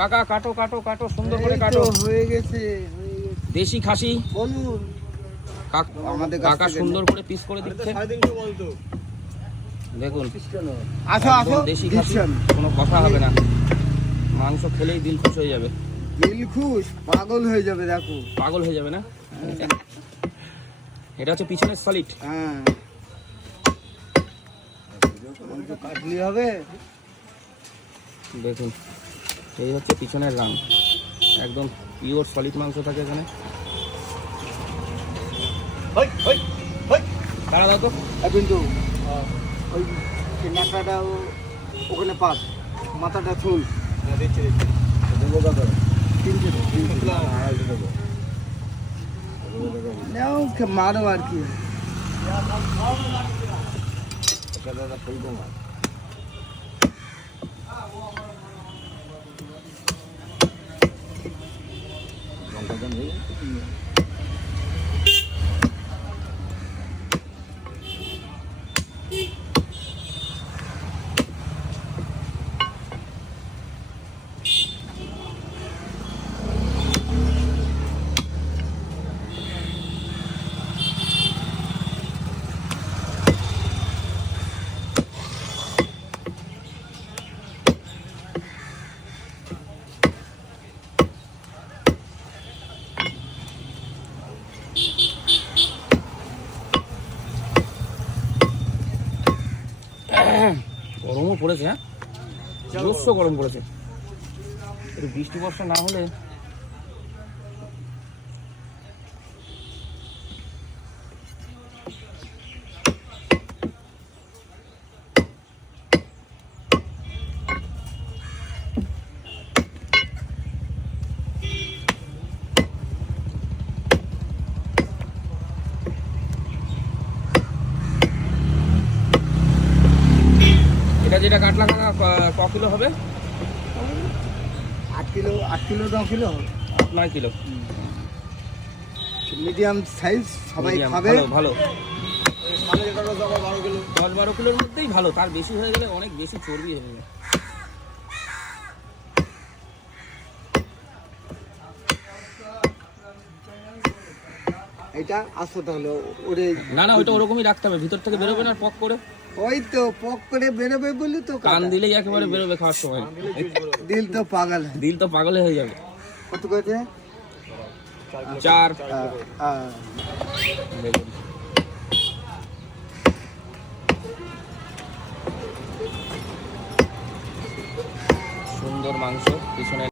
কাকা কাটো কাটো কাটো, সুন্দর করে কাটো। হয়ে গেছে। দেশি খাসি বলুন। আমাদের কাকা সুন্দর করে পিস করে দিচ্ছে। দেখুন আসো আসো, দেশি খাসি, কোনো কথা হবে না, মাংস খেলেই দিল খুশ হয়ে যাবে। দিল খুশ, পাগল হয়ে যাবে। দেখো পাগল হয়ে যাবে না। এটা হচ্ছে পিছনের সলিড। হ্যাঁ, কাটলি হবে। দেখুন এই হচ্ছে পিছনের রান, একদম পিওর সলিড মাংস থাকে এখানে। তারা দাও তো কিন্তু ওই নাকড়াটা ওখানে পাত, মাথাটা চুল মারো আর কি। গরমও পড়েছে, হ্যাঁ জোরস গরম পড়েছে। একটু বৃষ্টি বর্ষা না হলে এটা যেটা কাটলা ক কিলো হবে? 8 kilo 9 kilo 9 kilo. Medium size, সবাই খাবে। ভালো 10-12 কিলোর মধ্যেই ভালো, তার বেশি হয়ে গেলে অনেক বেশি চর্বি হয়ে যাবে। এটা আসো তাহলে ওরে। না না, ওইটা ওরকমই রাখতে হবে, ভিতর থেকে বেরোবে না পক করে। ওই তো পক করে বেরোবে বলি তো, কান দিলেই একেবারে বেরোবে খাওয়ার সময়। দিল তো পাগল। দিল তো পাগল হয়ে যাবে। কত করেছে? 4। দেখুন সুন্দর মাংস, পিছনে